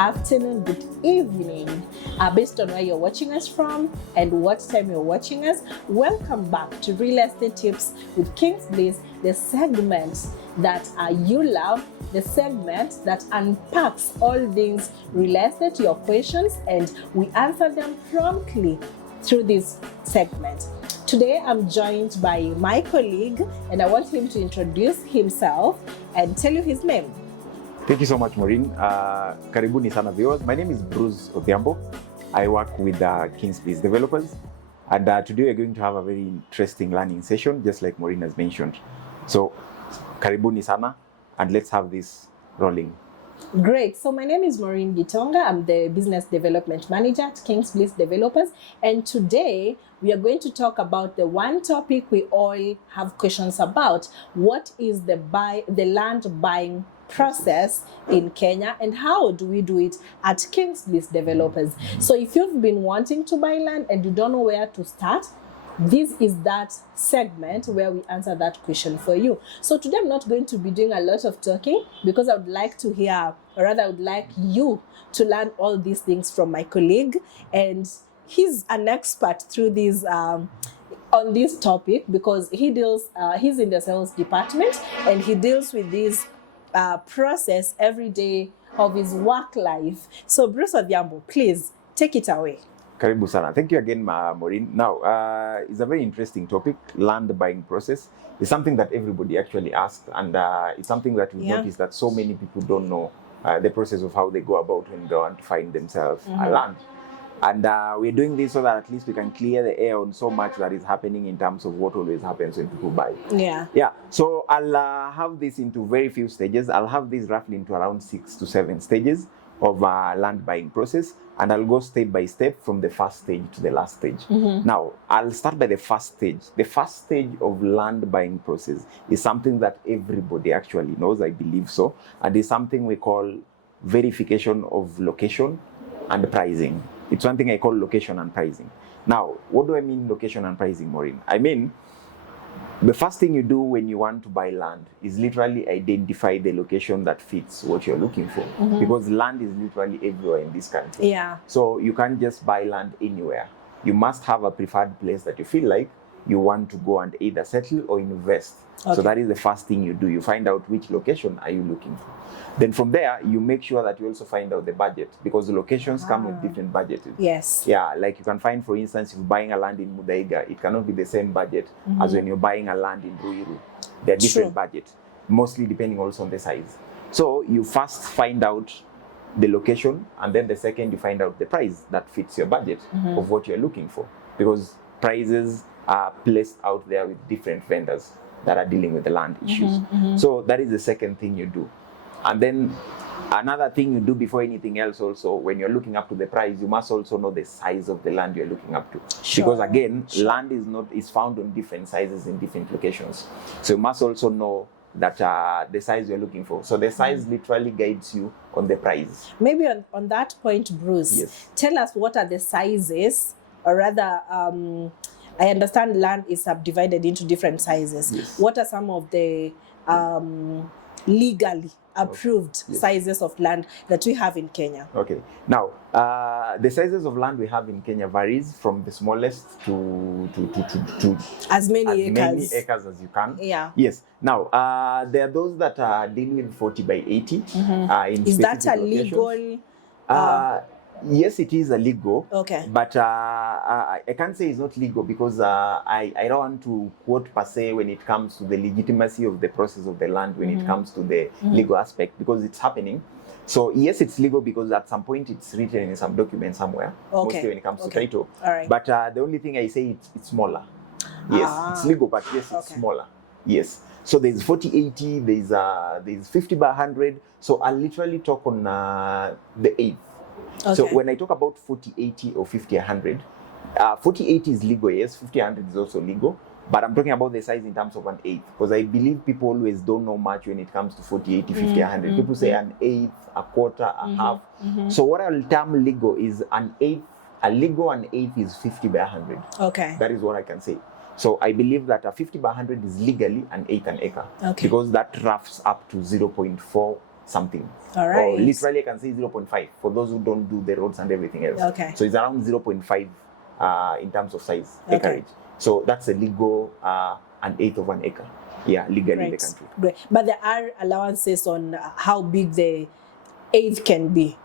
afternoon, good evening, based on where you're watching us from and what time you're watching us. Welcome back to Real Estate Tips with Kings Bliss, the segment that you love, the segment that unpacks all things real estate, your questions, and we answer them promptly through this segment. Today, I'm joined by my colleague, and I want him to introduce himself and tell you his name. Thank you so much, Maureen. Karibuni sana viewers. My name is Bruce Odhiambo. I work with Kings Bliss Developers. And today we're going to have a very interesting learning session, just like Maureen has mentioned. So, karibuni sana, and let's have this rolling. Great. So my name is Maureen Gitonga. I'm the Business Development Manager at Kings Bliss Developers. And today we are going to talk about the one topic we all have questions about. What is the land buying process in Kenya, and how do we do it at Kings Bliss Developers? So if you've been wanting to buy land and you don't know where to start, this is that segment where we answer that question for you. So today I'm not going to be doing a lot of talking because I would like to hear, or rather I would like you to learn all these things from my colleague, and he's an expert through these on this topic because he deals he's in the sales department and he deals with this process every day of his work life. So Bruce Odhiambo, please take it away. Karibu sana. Thank you again, Maureen. Now, it's a very interesting topic. Land buying process is something that everybody actually asks, and it's something that we've noticed that so many people don't know the process of how they go about when they want to find themselves a land. And we're doing this so that at least we can clear the air on so much that is happening in terms of what always happens when people buy. Yeah. So I'll have this into very few stages. I'll have this roughly into around 6 to 7 stages of land buying process, and I'll go step by step from the first stage to the last stage. Now, I'll start by the first stage. The first stage of land buying process is something that everybody actually knows, I believe so, and it's something we call verification of location and pricing. It's one thing I call location and pricing. Now, what do I mean location and pricing, Maureen? I mean, the first thing you do when you want to buy land is literally identify the location that fits what you're looking for. Because land is literally everywhere in this country. Yeah. So you can't just buy land anywhere. You must have a preferred place that you feel like you want to go and either settle or invest. So that is the first thing you do. You find out which location are you looking for. Then from there, you make sure that you also find out the budget, because the locations come with different budgets. Yes. Yeah, like you can find, for instance, if you're buying a land in Muthaiga, it cannot be the same budget as when you're buying a land in Ruiru. They're different budgets, mostly depending also on the size. So you first find out the location, and then the second you find out the price that fits your budget of what you're looking for, because prices are placed out there with different vendors that are dealing with the land issues. So that is the second thing you do. And then another thing you do before anything else also, when you're looking up to the price, you must also know the size of the land you're looking up to. Because again, land is found on different sizes in different locations. So you must also know that the size you're looking for. So the size literally guides you on the price. Maybe on that point, Bruce, tell us what are the sizes, or rather, I understand land is subdivided into different sizes. What are some of the legally approved sizes of land that we have in Kenya? Okay. Now, the sizes of land we have in Kenya varies from the smallest to as many acres as you can. Yeah. Yes. Now, there are those that are dealing with 40 by 80. Is that a legal? Yes, it is illegal. Okay. But I can't say it's not legal because I don't want to quote per se when it comes to the legitimacy of the process of the land when it comes to the legal aspect, because it's happening. So yes, it's legal because at some point it's written in some document somewhere, mostly when it comes to title. All right. But the only thing I say, it's smaller. Yes, it's legal, but yes, it's smaller. Yes. So there's 40/80, there's 50 by 100. So I'll literally talk on the eighth. So when I talk about 40/80 or 50/100, 40/80 is legal, yes, 50/100 is also legal, but I'm talking about the size in terms of an eighth, because I believe people always don't know much when it comes to 40/80, 50/100. People say an eighth, a quarter, a half. So what I'll term legal is an eighth. A legal an eighth is 50 by 100. Okay. That is what I can say. So I believe that a 50 by 100 is legally an eighth an acre, because that roughs up to 0.4 something. All right. Or literally I can say 0.5 for those who don't do the roads and everything else. Okay. So it's around 0.5 in terms of size, Okay. acreage. So that's a legal an eighth of an acre. Yeah, legally in the country. Great. But there are allowances on how big the eighth can be.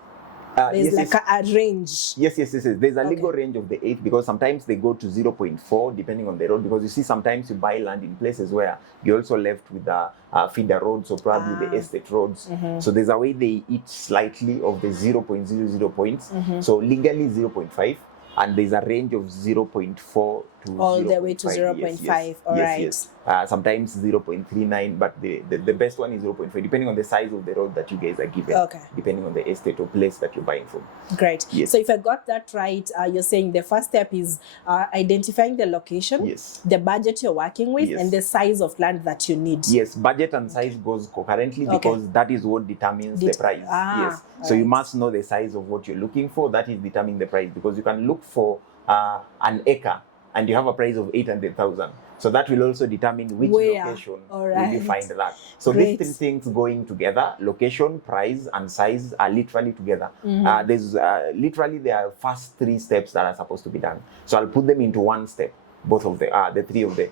There's a range. Yes. There's a legal range of the eighth, because sometimes they go to 0.4 depending on the road. Because you see, sometimes you buy land in places where you're also left with the feeder roads, or probably the estate roads. So there's a way they eat slightly of the 0.00 points. So legally 0.5. And there's a range of 0.4 to all 0. the way to 0.5. Yes. All right. Yes. Sometimes 0.39, but the best one is 0.5, depending on the size of the road that you guys are given. Okay. Depending on the estate or place that you're buying from. Great. Yes. So if I got that right, you're saying the first step is identifying the location, yes, the budget you're working with, yes, and the size of land that you need. Yes, budget and size goes concurrently, because that is what determines the price. Yes. So you must know the size of what you're looking for. That is determining the price, because you can look for an acre and you have a price of 800,000. So that will also determine which location will you find that. So these three things going together, location, price, and size, are literally together. There's literally there are first three steps that are supposed to be done. So I'll put them into one step, both of the three of the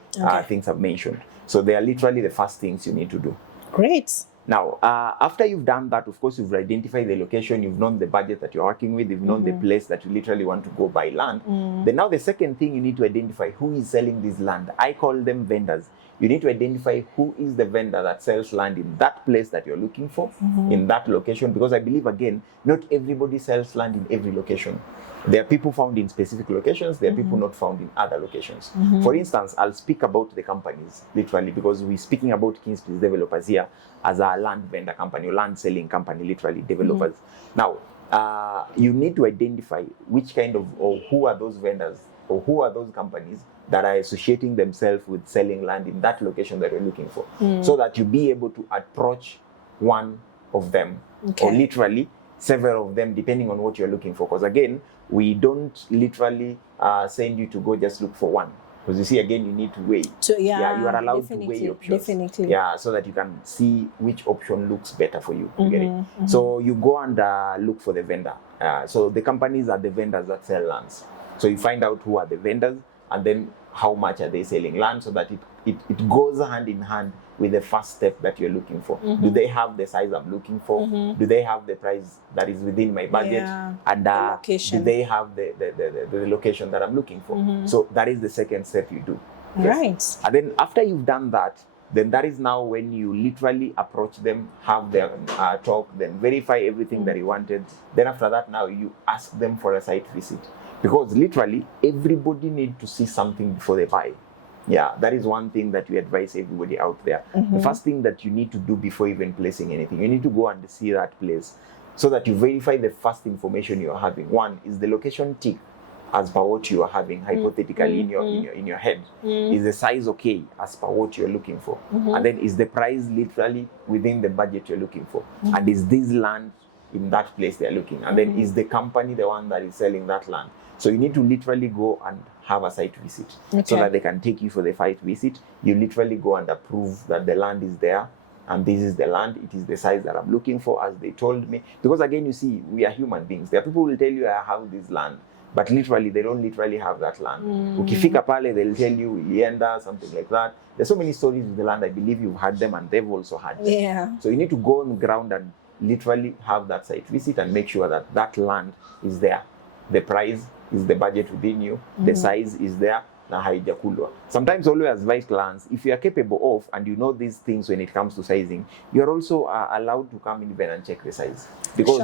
things I've mentioned. So they are literally the first things you need to do. Great. Now, after you've done that, of course, you've identified the location, you've known the budget that you're working with, you've known the place that you literally want to go buy land. Then now the second thing, you need to identify who is selling this land. I call them vendors. You need to identify who is the vendor that sells land in that place that you're looking for, in that location, because I believe, again, not everybody sells land in every location. There are people found in specific locations, there are people not found in other locations. For instance, I'll speak about the companies, literally, because we're speaking about Kings Bliss Developers here as a land vendor company, or land selling company, literally, developers. Now, you need to identify which kind of, or who are those vendors, or who are those companies that are associating themselves with selling land in that location that you're looking for, so that you be able to approach one of them, or literally several of them, depending on what you're looking for. Because again, we don't literally send you to go just look for one. Because you see, again, you need to weigh. You are allowed to weigh options. Definitely. Yeah, so that you can see which option looks better for you. You get it? So you go and look for the vendor. So the companies are the vendors that sell lands. So you find out who are the vendors, and then how much are they selling land, so that it goes hand in hand with the first step that you're looking for. Do they have the size I'm looking for? Do they have the price that is within my budget? And do they have the location that I'm looking for? So that is the second step you do. Right. And then after you've done that, then that is now when you literally approach them, have their talk, then verify everything that you wanted. Then after that, now you ask them for a site visit. Because literally, everybody needs to see something before they buy. Yeah, that is one thing that we advise everybody out there. The first thing that you need to do before even placing anything, you need to go and see that place, so that you verify the first information you're having. One, is the location tick as per what you are having hypothetically in your head? Is the size okay as per what you're looking for? And then, is the price literally within the budget you're looking for? And is this land in that place they're looking? And then, is the company the one that is selling that land? So you need to literally go and have a site visit, so that they can take you for the site visit. You literally go and approve that the land is there, and this is the land, it is the size that I'm looking for, as they told me. Because again, you see, we are human beings. There are people who will tell you, I have this land, but literally, they don't literally have that land. Ukifika pale, they'll tell you, ilienda, something like that. There's so many stories with the land. I believe you've had them, and they've also had them. Yeah. So you need to go on the ground and literally have that site visit and make sure that that land is there. The price is the budget within you, the size is there, na haijakulwa. Sometimes always advise clients, if you are capable of, and you know these things when it comes to sizing, you're also allowed to come in even and check the size. Because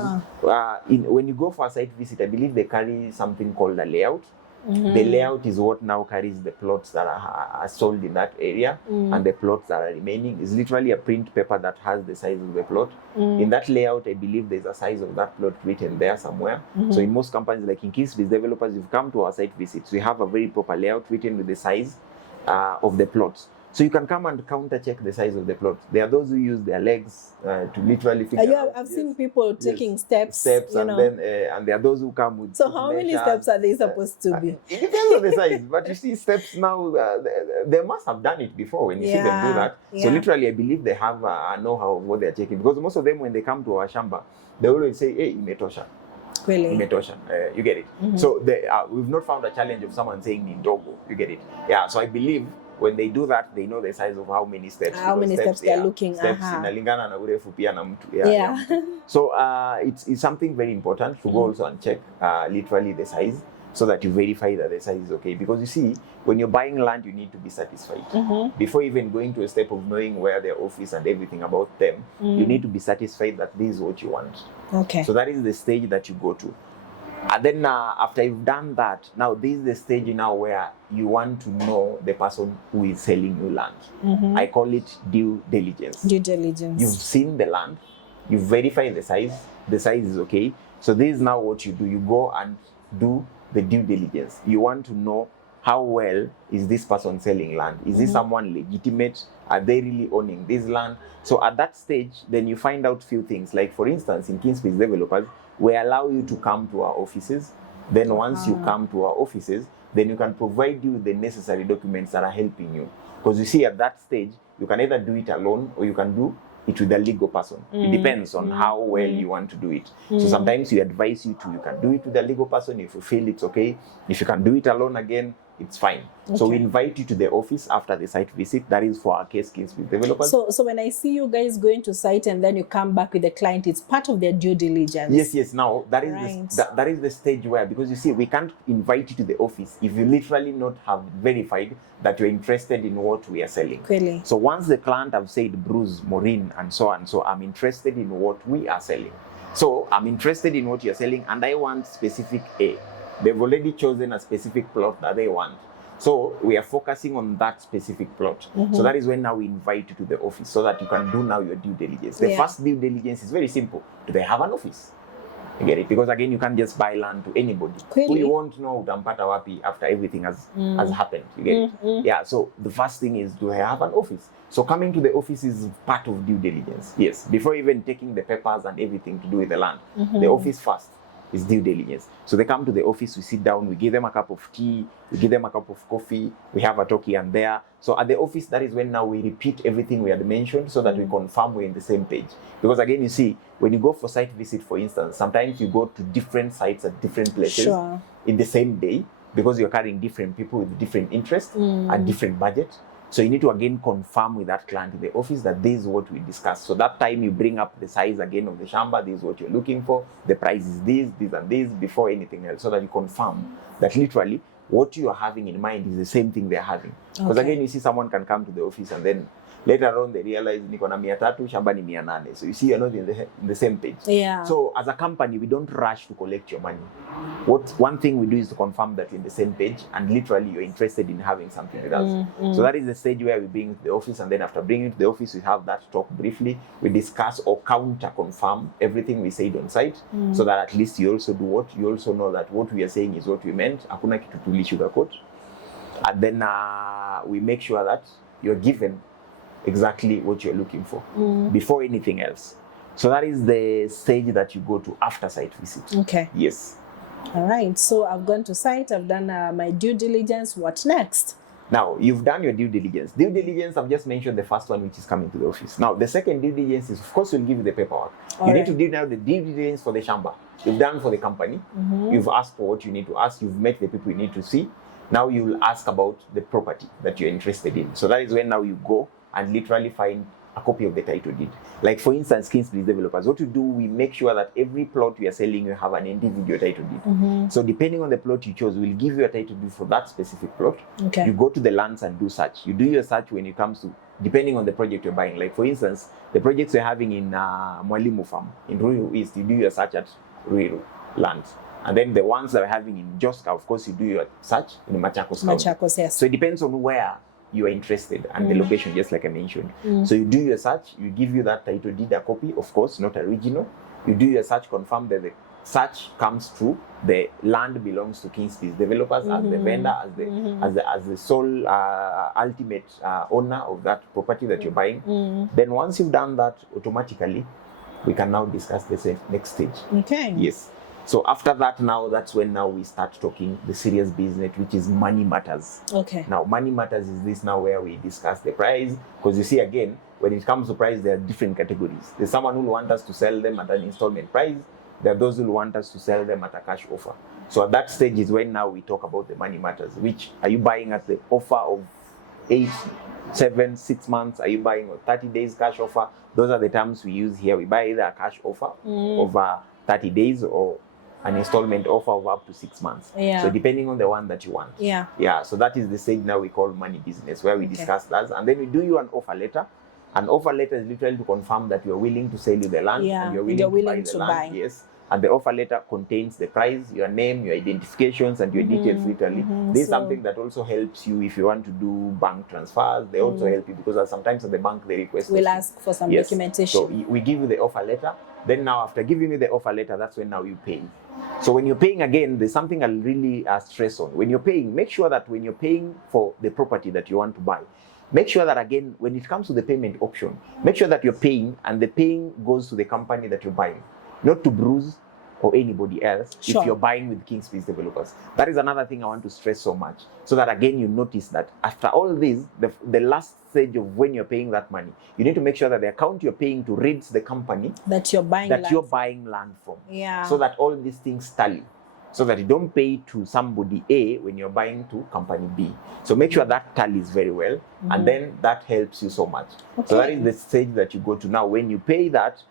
when you go for a site visit, I believe they carry something called a layout. The layout is what now carries the plots that are sold in that area, and the plots that are remaining is literally a print paper that has the size of the plot. In that layout, I believe there's a size of that plot written there somewhere. So in most companies, like in Kings Bliss Developers, you've come to our site visits, we have a very proper layout written with the size of the plots. So you can come and counter check the size of the plot. There are those who use their legs to literally figure out. I've seen people taking steps. And then and there are those who come with. So how many steps are they supposed to be? It depends on the size, but you see, steps now they must have done it before when you see them do that. So literally, I believe they have a know-how of what they're checking, because most of them, when they come to our shamba, they always say, "Hey, imetosha." Really? Imetosha. You get it. So we've not found a challenge of someone saying "nindogo." You get it. Yeah. So I believe when they do that, they know the size of how many steps. How many steps they're looking. Steps inalingana na urefu pia na mtu. Yeah. So it's something very important to go also and check literally the size, so that you verify that the size is okay. Because you see, when you're buying land, you need to be satisfied. Before even going to a step of knowing where their office and everything about them, you need to be satisfied that this is what you want. Okay. So that is the stage that you go to. And then after you've done that, now this is the stage now where you want to know the person who is selling you land. I call it due diligence. Due diligence. You've seen the land, you verify the size is okay. So this is now what you do. You go and do the due diligence. You want to know how well is this person selling land? Is this someone legitimate? Are they really owning this land? So at that stage, then you find out few things. Like for instance, in Kings Bliss Developers, we allow you to come to our offices. Then once you come to our offices, then you can provide you the necessary documents that are helping you. Because you see, at that stage, you can either do it alone or you can do it with a legal person. It depends on how well you want to do it. So sometimes we advise you can do it with a legal person. If you feel it's okay. If you can do it alone again, it's fine. Okay. So we invite you to the office after the site visit. That is for our case Kings Bliss Developers. So when I see you guys going to site and then you come back with the client, it's part of their due diligence. Yes. Now that is that is the stage where, because you see, we can't invite you to the office if you literally not have verified that you're interested in what we are selling. Really? So once the client have said, Bruce, Maureen, and so on, so I'm interested in what we are selling. So I'm interested in what you're selling, and I want specific A. They've already chosen a specific plot that they want. So we are focusing on that specific plot. So that is when now we invite you to the office, so that you can do now your due diligence. The first due diligence is very simple. Do they have an office? You get it? Because again, you can't just buy land to anybody. Who you won't know utampata wapi after everything has happened. You get it? Yeah. So the first thing is, do they have an office? So coming to the office is part of due diligence. Yes. Before even taking the papers and everything to do with the land, the office first is due diligence. So they come to the office, we sit down, we give them a cup of tea, we give them a cup of coffee, we have a talk here and there. So at the office, that is when now we repeat everything we had mentioned, so that we confirm we're in the same page. Because again, you see, when you go for site visit, for instance, sometimes you go to different sites at different places in the same day, because you're carrying different people with different interests and different budget. So you need to again confirm with that client in the office that this is what we discussed. So that time you bring up the size again of the shamba, this is what you're looking for, the price is this and this, before anything else, so that you confirm that literally what you are having in mind is the same thing they're having. Because again, you see, someone can come to the office and then later on they realize niko na 300, shamba ni 800. So you see, you're not in the same page. Yeah. So as a company, we don't rush to collect your money. One thing we do is to confirm that you're in the same page and literally you're interested in having something with us. So that is the stage where we bring to the office, and then after bringing it to the office, we have that talk briefly. We discuss or counter confirm everything we said on site, so that at least you also do what? You also know that what we are saying is what we meant. Hakuna kitu tuli sugarcoat. And then we make sure that you're given exactly what you're looking for before anything else. So that is the stage that you go to after site visit. Okay. Yes. All right. So I've gone to site. I've done my due diligence. What next? Now, you've done your due diligence. Due diligence, I've just mentioned the first one, which is coming to the office. Now, the second due diligence is, of course, we'll give you the paperwork. You need to do now the due diligence for the shamba. You've done for the company. You've asked for what you need to ask. You've met the people you need to see. Now you will ask about the property that you're interested in. So that is when now you go and literally find a copy of the title deed. Like for instance, Kings Bliss Developers, what we do, we make sure that every plot we are selling, you have an individual title deed. So depending on the plot you chose, we'll give you a title deed for that specific plot. Okay. You go to the lands and do search. You do your search when it comes to, depending on the project you're buying. Like for instance, the projects we're having in Mwalimu Farm, in Ruiru East, you do your search at Ruiru lands. And then the ones that we're having in Joska, of course, you do your search in Machakos County. Machakos, yes. So it depends on where you are interested and the location, just like I mentioned. So you do your search, you give you that title deed, a copy, of course, not original. You do your search, confirm that the search comes through, the land belongs to Kings Bliss Developers as the vendor, as the sole ultimate owner of that property that you're buying. Then once you've done that, automatically we can now discuss the next stage. Okay. Yes. So after that, now that's when now we start talking the serious business, which is money matters. Okay. Now money matters is this now where we discuss the price, because you see again, when it comes to price, there are different categories. There's someone who wants us to sell them at an installment price. There are those who want us to sell them at a cash offer. So at that stage is when now we talk about the money matters, which are you buying at the offer of 8, 7, 6 months? Are you buying a 30 days cash offer? Those are the terms we use here. We buy either a cash offer over 30 days or an installment offer of up to 6 months. Yeah. So depending on the one that you want. Yeah. Yeah. So that is the stage now we call money business, where we discuss that, and then we do you an offer letter. An offer letter is literally to confirm that you are willing to sell you the land and you're willing to buy the land. Yes. And the offer letter contains the price, your name, your identifications, and your details literally. This is something that also helps you if you want to do bank transfers. They also help you, because sometimes at the bank they request we'll ask for some documentation. So we give you the offer letter. Then now after giving you the offer letter, that's when now you pay. So when you're paying, again, there's something I'll really stress on. When you're paying, make sure that when you're paying for the property that you want to buy, make sure that, again, when it comes to the payment option, make sure that you're paying and the paying goes to the company that you're buying, not to Bruce or anybody else. If you're buying with Kings Bliss Developers. That is another thing I want to stress so much, so that again you notice that after all this, the last stage of when you're paying that money, you need to make sure that the account you're paying to reads the company that you're buying land from. Yeah. So that all these things tally, so that you don't pay to somebody A when you're buying to company B. So make sure that tallies very well, and then that helps you so much. Okay. So that is the stage that you go to now. When you pay that,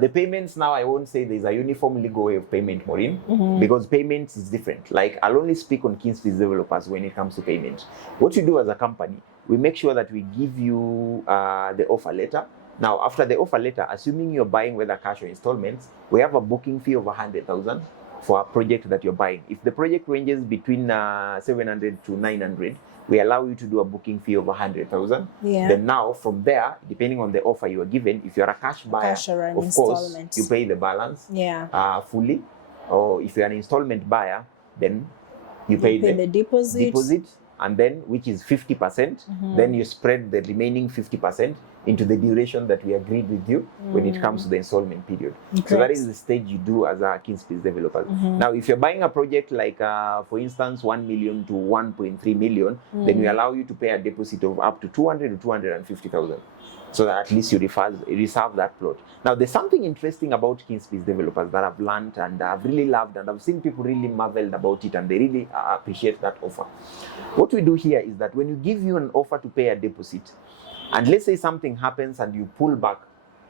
the payments now, I won't say there's a uniform legal way of payment, Maureen, because payments is different. Like, I'll only speak on Kings Bliss Developers when it comes to payment. What you do as a company, we make sure that we give you the offer letter. Now, after the offer letter, assuming you're buying whether cash or installments, we have a booking fee of 100,000 for a project that you're buying. If the project ranges between 700 to 900, we allow you to do a booking fee of 100,000. Yeah. Then now from there, depending on the offer you are given, if you're a cash buyer, of course, you pay the balance fully. Or if you're an installment buyer, then you pay the deposit, and then which is 50%. Then you spread the remaining 50% into the duration that we agreed with you when it comes to the installment period. Great. So that is the stage you do as a Kings Bliss Developer. Now, if you're buying a project like, for instance, 1 million to 1.3 million, then we allow you to pay a deposit of up to 200 to 250,000. So that at least you reserve that plot. Now, there's something interesting about Kings Bliss Developers that I've learned and I've really loved, and I've seen people really marveled about it, and they really appreciate that offer. What we do here is that when you give you an offer to pay a deposit, and let's say something happens and you pull back,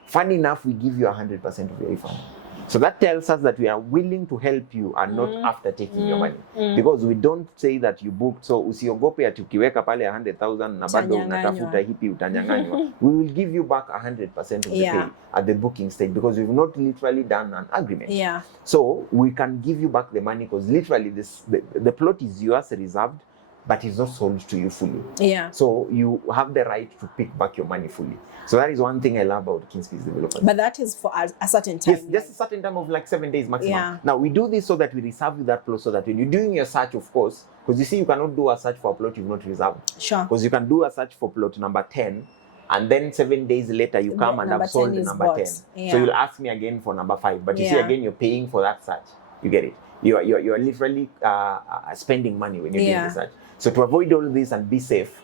funny enough, we give you 100% of your refund. So that tells us that we are willing to help you and not after taking your money. Because we don't say that you booked, so usiogope ati ukiweka pale 100,000 na bado unatafuta hipi utanyanganywa. We will give you back 100% of the pay at the booking stage, because we've not literally done an agreement. Yeah. So we can give you back the money, because literally the plot is yours reserved, but it's not sold to you fully. Yeah. So you have the right to pick back your money fully. So that is one thing I love about Kings Bliss Developers. But that is for a certain time. Yes, just a certain time of like 7 days maximum. Yeah. Now we do this so that we reserve you that plot, so that when you're doing your search, of course, because you see, you cannot do a search for a plot you've not reserved. Sure. Because you can do a search for plot number 10, and then 7 days later you come and have sold number 10. Yeah. So you'll ask me again for number 5. But you see, again, you're paying for that search. You get it? You're literally spending money when you're doing the search. So to avoid all this and be safe,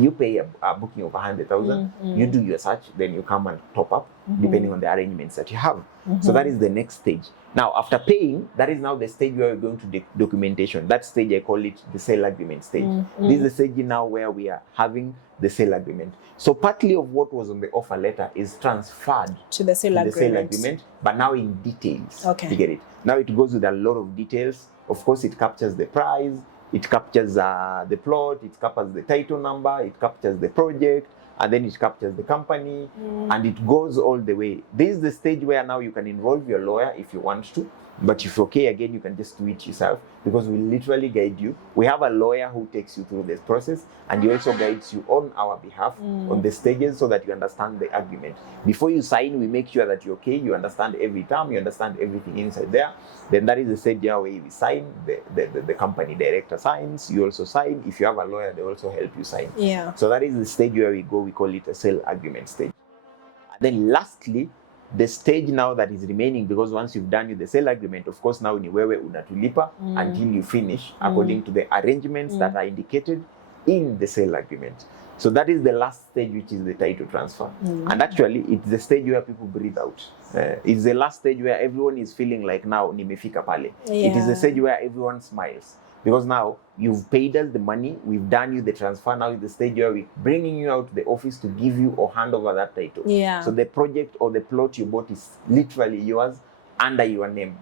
you pay a booking of 100,000, you do your search, then you come and top up, depending on the arrangements that you have. So that is the next stage. Now, after paying, that is now the stage where we're going to documentation. That stage, I call it the sale agreement stage. This is the stage now where we are having the sale agreement. So partly of what was on the offer letter is transferred to the sale agreement, but now in details. Okay. You get it? Now it goes with a lot of details. Of course, it captures the price, it captures the plot, it captures the title number, it captures the project, and then it captures the company, and it goes all the way. This is the stage where now you can involve your lawyer if you want to, But if okay, again, you can just do it yourself, because we literally guide you. We have a lawyer who takes you through this process, and he also guides you on our behalf on the stages, so that you understand the agreement. Before you sign, we make sure that you're okay, you understand every term, you understand everything inside there. Then that is the stage where we sign, the company director signs, you also sign. If you have a lawyer, they also help you sign. Yeah. So that is the stage where we go, we call it a sale agreement stage. And then lastly, the stage now that is remaining, because once you've done the sale agreement, of course, now ni wewe unatulipa until you finish according to the arrangements that are indicated in the sale agreement. So that is the last stage, which is the title transfer. And actually, it's the stage where people breathe out. It's the last stage where everyone is feeling like, now nimefika pale. It is the stage where everyone smiles, because now you've paid us the money, we've done you the transfer. Now is the stage where we're bringing you out to the office to give you or hand over that title. Yeah. So the project or the plot you bought is literally yours under your name.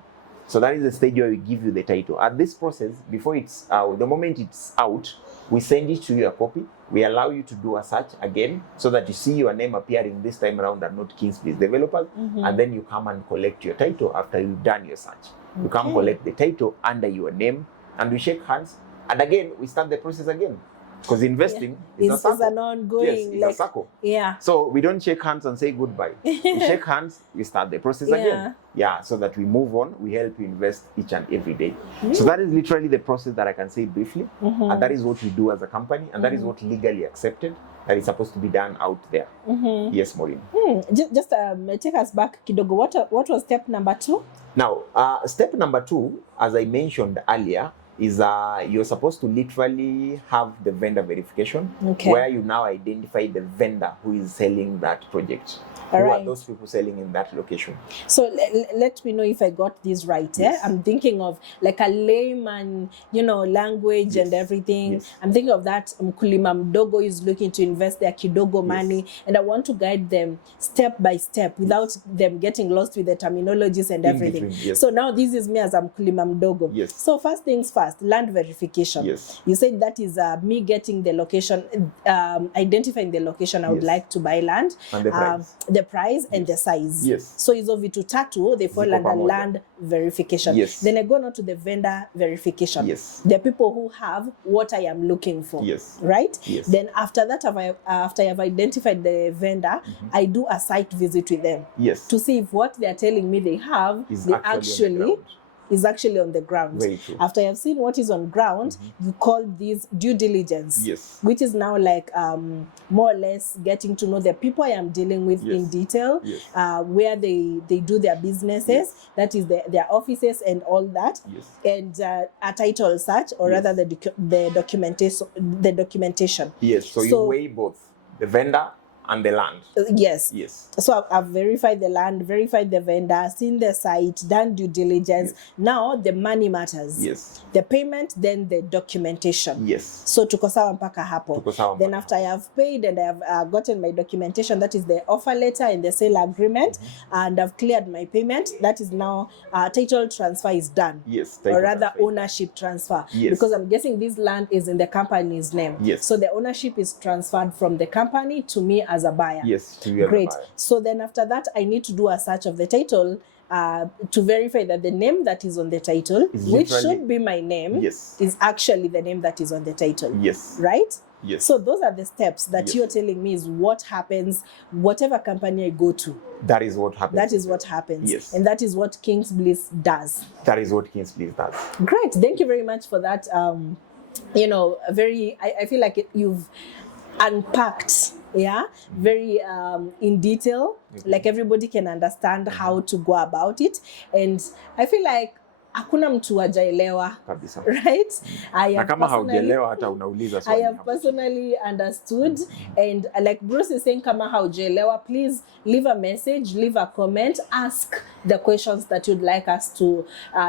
So that is the stage where we give you the title. At this process, before it's out, the moment it's out, we send it to you a copy. We allow you to do a search again, so that you see your name appearing this time around and not Kings Bliss Developers. And then you come and collect your title after you've done your search. You come collect the title under your name, and we shake hands. And again, we start the process again. Because investing is a circle. an ongoing, yes, it's a circle. Yeah. So we don't shake hands and say goodbye. We shake hands, we start the process again. Yeah, so that we move on, we help you invest each and every day. So that is literally the process that I can say briefly. And that is what we do as a company, and that is what legally accepted, that is supposed to be done out there. Yes, Maureen. Just take us back, kidogo. What was step number 2? Now, step number 2, as I mentioned earlier, is you're supposed to literally have the vendor verification, where you now identify the vendor who is selling that project. Who are those people selling in that location? So let me know if I got this right. Yes. I'm thinking of like a layman, language and everything. I'm thinking of that mkulima mdogo is looking to invest their kidogo money, and I want to guide them step by step without them getting lost with the terminologies and everything. So now this is me as a mkulima mdogo. So first things first, land verification. You said that is me getting the location, identifying the location I would like to buy land. And the price. The price and the size. So hizo vitu tatu, they fall under land verification. Then I go now to the vendor verification. The people who have what I am looking for. Right? Then after that, after I have identified the vendor, I do a site visit with them. To see if what they are telling me they have is actually on the ground. Very true. After I have seen what is on ground, you call this due diligence, which is now like more or less getting to know the people I am dealing with in detail, where they do their businesses, that is their offices and all that, and a title search, or rather the documentation. So you weigh both the vendor and the land. So I've verified the land, verified the vendor, seen the site, done due diligence. Now the money matters. The payment, then the documentation. So tuko sawa mpaka hapo. Then after I have paid and I have gotten my documentation, that is the offer letter and the sale agreement, and I've cleared my payment, that is now title transfer is done. Or rather ownership transfer. Because I'm guessing this land is in the company's name. So the ownership is transferred from the company to me as a buyer. To you. Great. As a buyer. So then after that, I need to do a search of the title to verify that the name that is on the title, which should be my name, is actually the name that is on the title. Right? So those are the steps that you're telling me is what happens, whatever company I go to. That is what happens. That is what happens. And that is what Kings Bliss does. That is what Kings Bliss does. Great. Thank you very much for that. I feel like you've unpacked very in detail, like everybody can understand how to go about it, and I feel like hakuna mtu hajaelewa kabisa, right? I have personally understood, and like Bruce is saying, kama haujaelewa, please leave a message, leave a comment, ask the questions that you'd like us to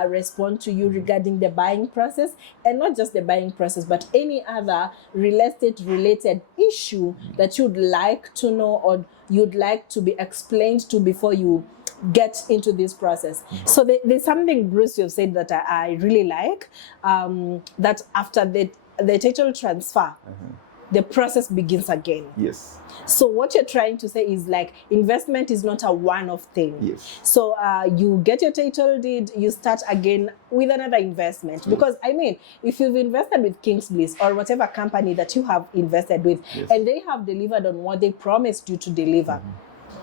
respond to you regarding the buying process, and not just the buying process, but any other real estate related issue that you'd like to know or you'd like to be explained to before you get into this process. So there's something, Bruce, you've said that I really like, that after the title transfer, the process begins again. Yes. So what you're trying to say is like investment is not a one-off thing. Yes. So you get your title deed, you start again with another investment. Yes. Because I mean, if you've invested with Kings Bliss or whatever company that you have invested with, Yes. and they have delivered on what they promised you to deliver,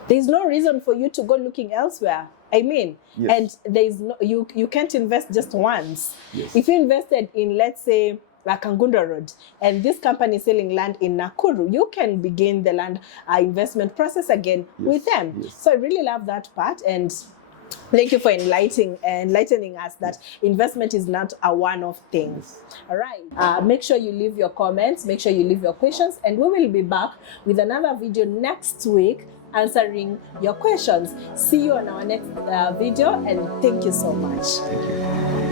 there's no reason for you to go looking elsewhere. I mean, Yes. and there's no, you can't invest just once. Yes. If you invested in, let's say, like Kangunda Road, and this company is selling land in Nakuru, you can begin the land investment process again with them. Yes. So I really love that part, and thank you for enlightening us that investment is not a one-off thing. Yes. All right. Make sure you leave your comments, make sure you leave your questions, and we will be back with another video next week answering your questions. See you on our next video, and thank you so much. Thank you.